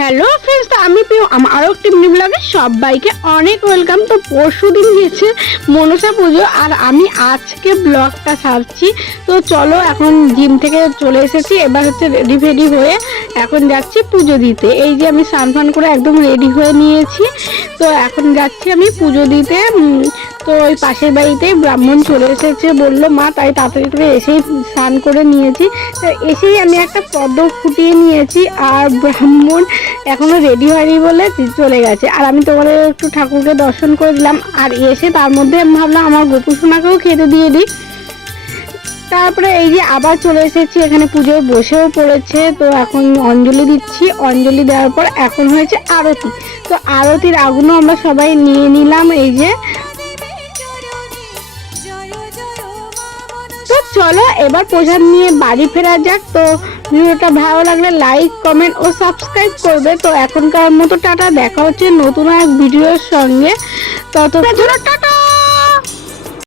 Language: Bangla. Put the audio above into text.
হ্যালো ফ্রেন্ডস, তো আমি পেও আরও একটি মিনি ব্লগে সবাইকে অনেক ওয়েলকাম। তো পরশু দিন গিয়েছে মনসা পুজো আর আমি আজকে ব্লগটা ছাড়ছি। তো চলো, এখন জিম থেকে চলে এসেছি, এবার হচ্ছে রেডি ফেডি হয়ে এখন যাচ্ছি পুজো দিতে। এই যে আমি স্নান ফান করে একদম রেডি হয়ে নিয়েছি, তো এখন যাচ্ছি আমি পুজো দিতে। তো ওই পাশের বাড়িতেই ব্রাহ্মণ চলে এসেছে বললো মা, তাই তাড়াতাড়ি করে এসেই স্নান করে নিয়েছি। তো এসেই আমি একটা পদ্ম ফুটিয়ে নিয়েছি আর ব্রাহ্মণ এখনো রেডি হয়নি বলে চলে গেছে। আর আমি তোমাদের একটু ঠাকুরকে দর্শন করে দিলাম আর এসে তার মধ্যে আমি ভাবলাম আমার গোপু সোনাকেও খেতে দিয়ে দিই। তারপরে এই যে আবার চলে এসেছি, এখানে পুজোয় বসেও পড়েছে। তো এখন অঞ্জলি দিচ্ছি, অঞ্জলি দেওয়ার পর এখন হয়েছে আরতি। তো আরতির আগুনও আমরা সবাই নিয়ে নিলাম। এই যে তো চলো এবার প্রসাদ নিয়ে বাড়ি ফেরা যাক। তো ভিডিওটা ভালো লাগলে লাইক কমেন্ট ও সাবস্ক্রাইব করবে। তো এখনকার মতো টাটা, দেখা হচ্ছে নতুন এক ভিডিওর সঙ্গে। ততক্ষণ টাটা।